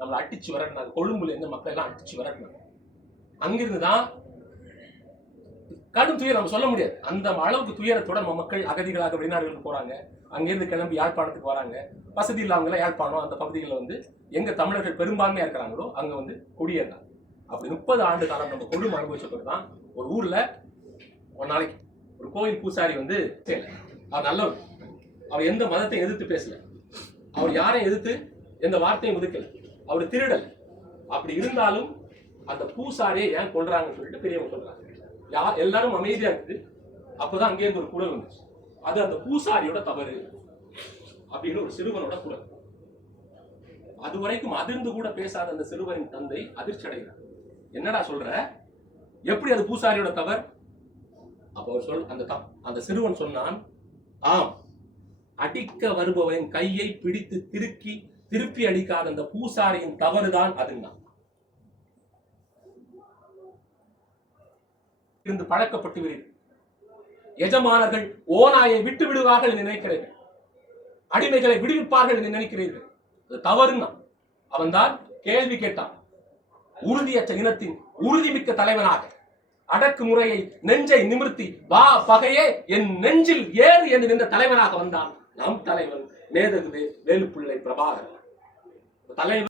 நம்மளை அடிச்சு விரட்டினாங்க. கொழும்புல இருந்து மக்கள் எல்லாம் அடிச்சு விரட்டினாங்க. அங்கிருந்துதான் கடும் துயரம் நம்ம சொல்ல முடியாது. அந்த அளவுக்கு துயரத்தோட நம்ம மக்கள் அகதிகளாக வெளிநாடுகளுக்கு போறாங்க. அங்கிருந்து கிளம்பி யாழ்ப்பாணத்துக்கு வராங்க. வசதி இல்லாமல யாழ்ப்பாணம் அந்த பகுதிகளில் எங்க தமிழர்கள் பெரும்பான்மையா இருக்கிறாங்களோ அங்க குடியேறாங்க. அப்படி 30 ஆண்டு காலம் நம்ம கொடும் அனுபவிச்ச பிறகுதான் ஒரு ஊர்ல ஒரு நாளைக்கு ஒரு கோயில் பூசாரி அவர் நல்லவர். அவர் எந்த மதத்தை எதிர்த்து பேசல, அவர் யாரையும் எதிர்த்து எந்த வார்த்தையும் ஒதுக்கல, அவர் திருடல். அப்படி இருந்தாலும் அந்த பூசாரியை ஏன் கொள்றாங்கன்னு சொல்லிட்டு பெரியவங்க சொல்றாங்க. எல்லாரும் அமைதியா இருக்குது. அப்பதான் அங்கே ஒரு குரல் வந்துச்சு, அது அந்த பூசாரியோட தவறு அப்படின்னு ஒரு சிறுவனோட குரல். அதுவரைக்கும் அதிர்ந்து கூட பேசாத அந்த சிறுவனின் தந்தை அதிர்ச்சி அடைகிறார். என்னடா சொல்ற, எப்படி அது பூசாரியோட தவறு? அப்ப அந்த சிறுவன் சொன்னான், ஆம், அடிக்க வருபவரின் கையை பிடித்து திருப்பி அடிக்காத அந்த பூசாரியின் தவறுதான் அதுன்னா. இருந்து பழக்கப்பட்டு விடுகிறது. எஜமானர்கள் ஓநாயை விட்டு விடுவார்கள் என்று நினைக்கிறீர்கள், அடிமைகளை விடுவிப்பார்கள் என்று நினைக்கிறீர்கள். அது தவறுன்னா. அவன் தான் கேள்வி கேட்டான். உறுதியற்ற இனத்தின் உறுதிமிக்க தலைவனாக அடக்குமுறையை நெஞ்சை நிமிர்த்தி வா பகையே என் நெஞ்சில் ஏறு என்று நின்ற தலைவனாக வந்தான் நம் தலைவன் மேதகு வேலுப்பிள்ளை பிரபாகரன். தலைவர்